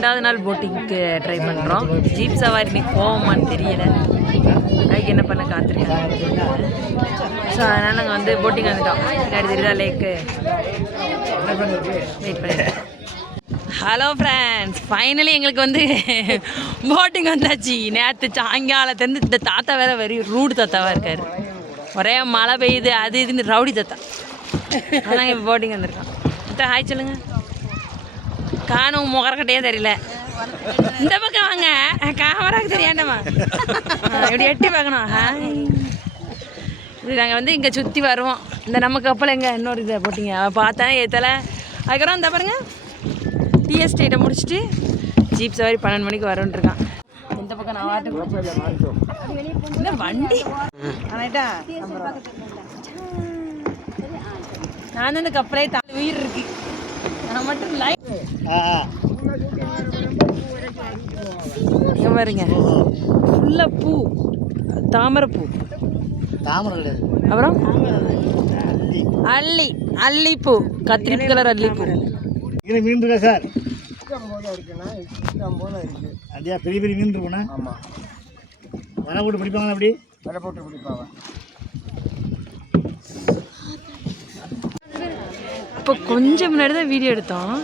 ரெண்டாவது நாள் போட்டிங்க்கு ட்ரை பண்ணுறோம். ஜீப் சவாரி இன்னைக்கு போவோமான்னு தெரியல, அதுக்கு என்ன பண்ண காத்திருக்கேன். ஸோ அதனால் நாங்கள் வந்து போட்டிங் வந்துட்டோம். பின்னாடி தெரியுதா லேக்கு, வெயிட் பண்ணிட்டேன். ஹலோ ஃப்ரெண்ட்ஸ், ஃபைனலி எங்களுக்கு வந்து போட்டிங் வந்தாச்சு. நேற்று சாயங்காலத்துலேருந்து இந்த தாத்தா வேறு வெரி ரூடு தாத்தாவாக இருக்கார். ஒரே மழை பெய்யுது, அது இதுன்னு ரவுடி தாத்தா. அதான் இப்போ போட்டிங் வந்திருக்கோம். ஹாய் சொல்லுங்க. காணும் முகரக்கட்டையே தெரியல. இந்த பக்கம் வாங்க, கேமராவுக்கு தெரியாண்டமா இப்படி எட்டி பார்க்கணும். ஹாய். இப்படி நாங்கள் வந்து இங்கே சுற்றி வருவோம். இந்த நம்ம கப்பல் எங்கே இன்னொரு இதை போட்டிங்க பார்த்தேன் ஏற்றலை. அதுக்கப்புறம் இந்த பாருங்க டீ எஸ்டேட்டை முடிச்சுட்டு ஜீப் சவாரி 12 மணிக்கு வரும்ன்ட்ருக்கான். இந்த பக்கம் நான் வாட்டு வண்டி ஆனாட்டா நான் இந்த கப்பலே தாண்டி உயிர் இருக்கு. நான் மட்டும் லைட் பாருங்க, ஃபுல்லாக பூ, தாமரை பூ, அப்புறம் அல்லிப்பூ, கத்திரிப்பு கலர் அல்லிப்பூ. மீன் இருக்கா சார்? அதே பெரிய பெரிய மீன் இருக்குண்ணா. ஆமாம், வலை போட்டு பிடிப்பாங்களா? அப்படி வலை போட்டு பிடிப்பாங்க. இப்போ கொஞ்சம் முன்னாடி தான் வீடியோ எடுத்தோம்,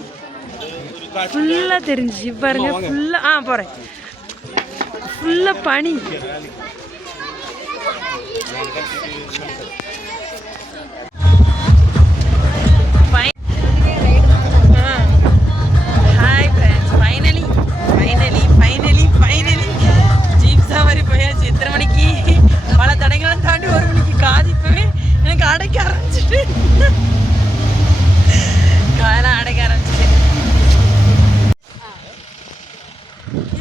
ஃபுல்லாக தெரிஞ்சிச்சு பாருங்க. ஃபுல்லாக போகிறேன், ஃபுல்லாக பனி. ஹாய் ஃப்ரெண்ட்ஸ், ஃபைனலி ஜீப் சவாரி போயாச்சு. எத்தனை மணிக்கு? பல தடைகளை தாண்டி 1 மணிக்கு. காது இப்போவே எனக்கு அடைக்க ஆரம்பிச்சிட்டு, காதெல்லாம் அடைக்க ஆரம்பிச்சிட்டு.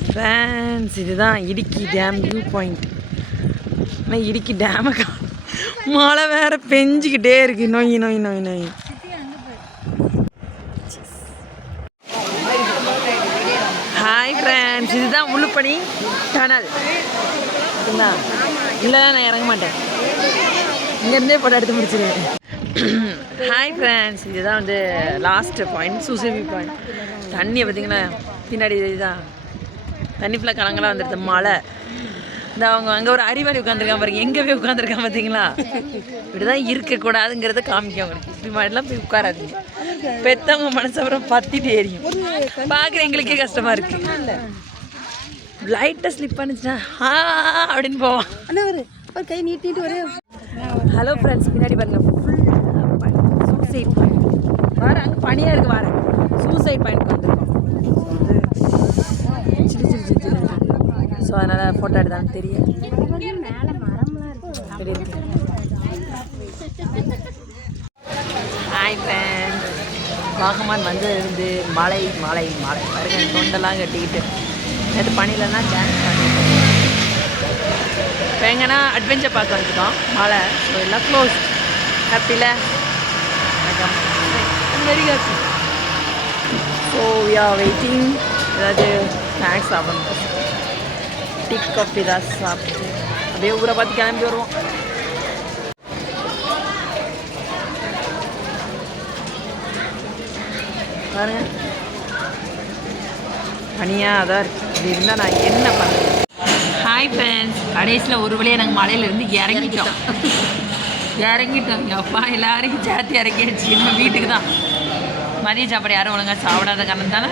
ஃப்ரெண்ட்ஸ், இதுதான் இடுக்கி டேம் வியூ பாயிண்ட். ஆனால் இடுக்கி டேமை மழை வேறு பெஞ்சிக்கிட்டே இருக்கு. நோய். ஹாய் ஃப்ரெண்ட்ஸ், இதுதான் உளுப்பணி டனல். இல்லை நான் இறங்க மாட்டேன், இங்கேருந்தே போட்டோ எடுத்து முடிச்சிருவேன். ஹாய் ஃப்ரெண்ட்ஸ், இதுதான் வந்து லாஸ்ட் பாயிண்ட், சூசைவி பாயிண்ட். தண்ணியை பார்த்தீங்கன்னா பின்னாடி இதுதான் தண்ணி ஃபுல்லாக கலங்களாக வந்துடுது. மழை இந்த அவங்க அங்கே ஒரு அறிவாளி உட்காந்துருக்கான் பாருங்க, எங்கே போய் உட்காந்துருக்கான் பார்த்தீங்களா? இப்படிதான் இருக்கக்கூடாதுங்கிறத காமிக்க அவங்களுக்கு. இப்படி மாதிரிலாம் போய் உட்காராதீங்க, பெற்றவங்க மனசு அப்புறம் பத்திட்டு எரியும். பார்க்குற எங்களுக்கே கஷ்டமா இருக்கு. லைட்டாக ஸ்லிப் பண்ணிச்சுன்னா அப்படின்னு போவான். ஒரு கை நீட்டிட்டு ஒரே. ஹலோ ஃப்ரெண்ட்ஸ், பின்னாடி பாருங்க, ஃபுல்லாக சூசைட் பாயிண்ட். வேறு அங்கே பனியாக இருக்குது. வேறு சூசைட் பாயிண்ட் வந்துருக்கோம். ஸோ அதனால் ஃபோட்டோ எடுத்தாலும் தெரியும். ஹாய் ஃப்ரெண்ட்ஸ், வாகமான் வந்ததுலேருந்து மழை பாருங்க, தொண்டெல்லாம் கட்டிக்கிட்டு. நேற்று பனியிலன்னா டான்ஸ் பண்ணிட்டோம். இப்போ எங்கன்னா அட்வென்ச்சர் பார்க்க வந்துட்டோம். மழை, ஸோ எல்லாம் க்ளோஸ். ஹாப்பியில் very happy. So we are waiting. ஏதாவது ஸ்நாக்ஸ் சாப்பிடணும். டீ காஃபி தான் சாப்பிட்டு அப்படியே ஊரை பார்த்து கிளம்பி வருவோம். பாருங்க பனியாக தான் இருக்குது. இப்படி இருந்தால் நான் என்ன பண்ணுறேன். ஹாய் ஃப்ரெண்ட்ஸ், கடைசியில் ஒரு வழியாக நாங்கள் மலையிலேருந்து இறங்கிட்டோம். அப்பா எல்லாரையும் சேர்த்து இறங்கிடுச்சு. நம்ம வீட்டுக்கு தான். மதிய சாப்பாடு யாரும் ஒழுங்காக சாப்பிடாத காரணத்தால்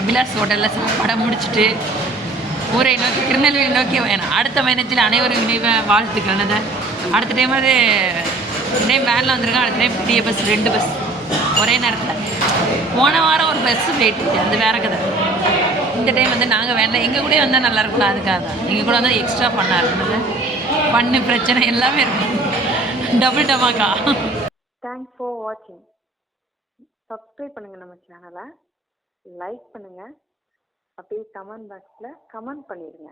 அபிலாஷ் ஹோட்டலில் சாப்பாடை முடிச்சுட்டு ஊரை நோக்கி, திருநெல்வேலி நோக்கி வேணும். அடுத்த பயணத்தில் அனைவரும் இணைவ வாழ்த்துக்கள். அடுத்த டைம் வேனில் வந்திருக்கோம். அடுத்த டைம் பெரிய பஸ், 2 பஸ் ஒரே நேரத்தில். போன வாரம் ஒரு பஸ்ஸு போயிட்டு, அது வேற கதை. இந்த டைம் வந்து நாங்கள் வேனில் எங்கள் கூட வந்தால் நல்லா இருக்கலாம். அதுக்காக தான் எங்கள் கூட வந்தால் எக்ஸ்ட்ரா பண்ணா இருந்தது. பண்ணு பிரச்சனை எல்லாமே இருக்கும். டபுள் டமாக்கா. தேங்க்ஸ் ஃபார் வாட்சிங். சப்ஸ்கிரைப் பண்ணுங்கள் நம்ம சேனலை, லைக் பண்ணுங்கள், அப்படியே கமெண்ட் பாக்ஸில் கமெண்ட் பண்ணிடுங்க.